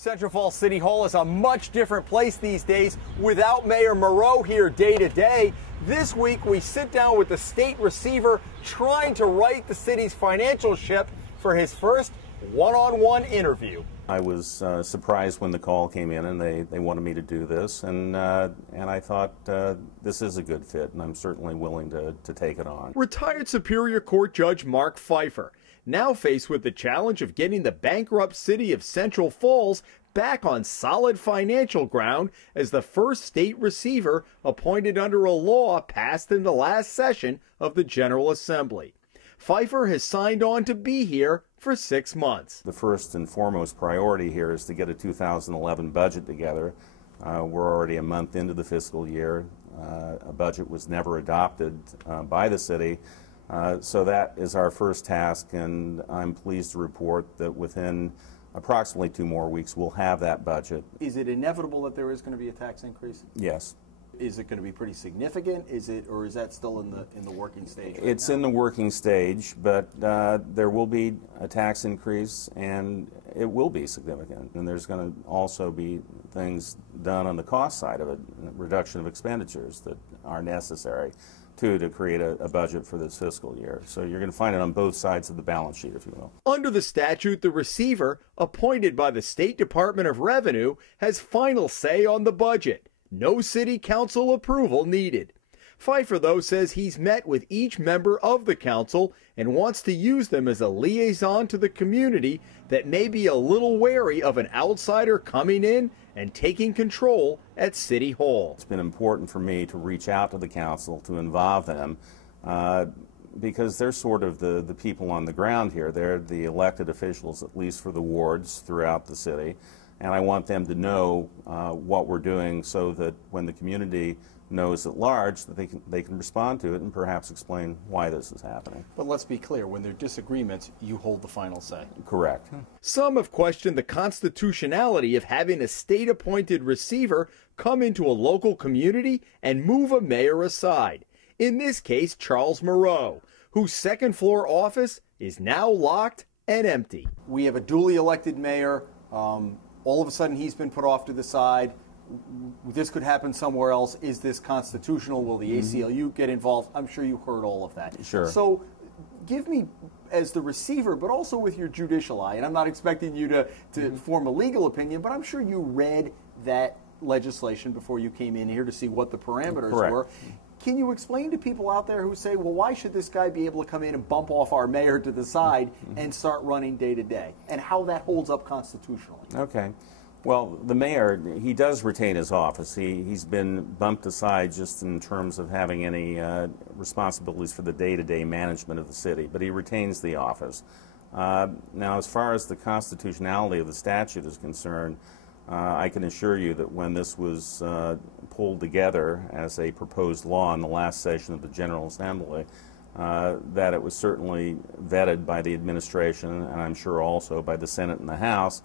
Central Falls City Hall is a much different place these days without Mayor Moreau here day to day. This week we sit down with the state receiver trying to right the city's financial ship for his first one-on-one interview. I was surprised when the call came in and they wanted me to do this, and I thought this is a good fit, and I'm certainly willing to take it on. Retired Superior Court Judge Mark Pfeiffer, now faced with the challenge of getting the bankrupt city of Central Falls back on solid financial ground as the first state receiver appointed under a law passed in the last session of the General Assembly. Pfeiffer has signed on to be here for 6 months. The first and foremost priority here is to get a 2011 budget together. We're already a month into the fiscal year. A budget was never adopted by the city. So that is our first task, and I'm pleased to report that within approximately 2 more weeks we'll have that budget. Is it inevitable that there is going to be a tax increase? Yes. Is it going to be pretty significant? Or is that still in the working stage? It's in the working stage, but there will be a tax increase, and it will be significant. And there's going to also be things done on the cost side of it, reduction of expenditures that are necessary to create a budget for this fiscal year. So you're going to find it on both sides of the balance sheet, if you will. Under the statute, the receiver, appointed by the State Department of Revenue, has final say on the budget. No city council approval needed. Pfeiffer, though, says he's met with each member of the council and wants to use them as a liaison to the community that may be a little wary of an outsider coming in and taking control at City Hall. It's been important for me to reach out to the council, to involve them, because they're sort of the people on the ground here. They're the elected officials, at least for the wards throughout the city. And I want them to know what we're doing so that when the community knows at large that they can respond to it and perhaps explain why this is happening. But let's be clear, when there are disagreements, you hold the final say. Correct. Some have questioned the constitutionality of having a state-appointed receiver come into a local community and move a mayor aside. In this case, Charles Moreau, whose second-floor office is now locked and empty. We have a duly elected mayor. All of a sudden, he's been put off to the side. This could happen somewhere else. Is this constitutional? Will the ACLU get involved? I'm sure you heard all of that. Sure. So give me, as the receiver, but also with your judicial eye, and I'm not expecting you to form a legal opinion, but I'm sure you read that legislation before you came in here to see what the parameters were. Can you explain to people out there who say, well, why should this guy be able to come in and bump off our mayor to the side and start running day to day, and how that holds up constitutionally? Okay. Well, the mayor, he does retain his office. He's been bumped aside just in terms of having any responsibilities for the day-to-day management of the city, but he retains the office. Now, as far as the constitutionality of the statute is concerned, I can assure you that when this was pulled together as a proposed law in the last session of the General Assembly, that it was certainly vetted by the administration, and I'm sure also by the Senate and the House,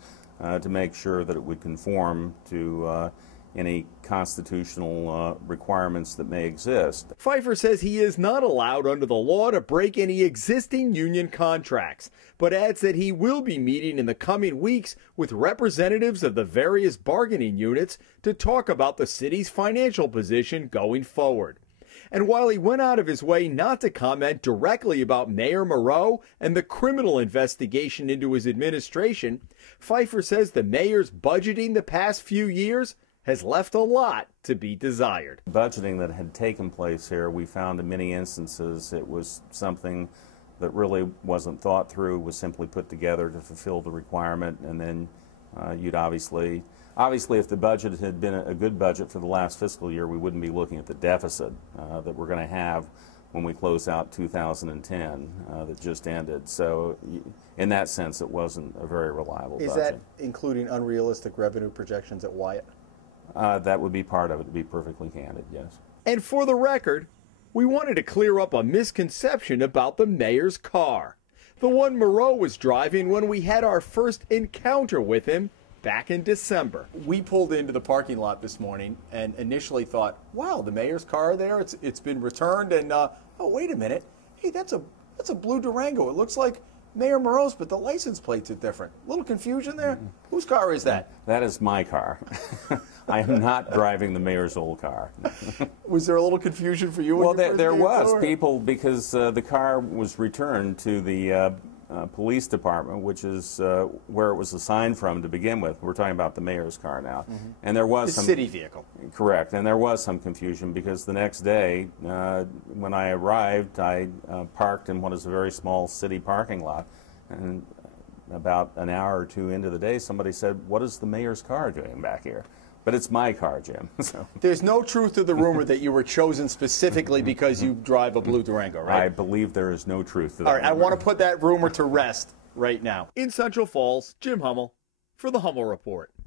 to make sure that it would conform to any constitutional requirements that may exist. Pfeiffer says he is not allowed under the law to break any existing union contracts, but adds that he will be meeting in the coming weeks with representatives of the various bargaining units to talk about the city's financial position going forward. And while he went out of his way not to comment directly about Mayor Moreau and the criminal investigation into his administration, Pfeiffer says the mayor's budgeting the past few years has left a lot to be desired. Budgeting that had taken place here, we found in many instances it was something that really wasn't thought through, was simply put together to fulfill the requirement, and then you'd obviously if the budget had been a good budget for the last fiscal year, we wouldn't be looking at the deficit that we're going to have when we close out 2010 that just ended. So in that sense, it wasn't a very reliable budget. Is that including unrealistic revenue projections at Wyatt? That would be part of it, to be perfectly candid, yes. And for the record, we wanted to clear up a misconception about the mayor's car. The one Moreau was driving when we had our first encounter with him back in December. We pulled into the parking lot this morning and initially thought, wow, the mayor's car there, it's been returned, and oh, wait a minute, hey, that's a blue Durango. It looks like Mayor Moreau's, but the license plates are different. A little confusion there? Whose car is that? That is my car. I am not driving the mayor's old car. Was there a little confusion for you? Well, there was people, because the car was returned to the police department, which is where it was assigned from to begin with. We're talking about the mayor's car now. And there was the some city vehicle. Correct. And there was some confusion because the next day, when I arrived, I parked in what is a very small city parking lot. And about an hour or two into the day, somebody said, "What is the mayor's car doing back here?" But it's my car, Jim. So. There's no truth to the rumor that you were chosen specifically because you drive a blue Durango, right? I believe there is no truth to that. All right, rumor. I want to put that rumor to rest right now. In Central Falls, Jim Hummel for the Hummel Report.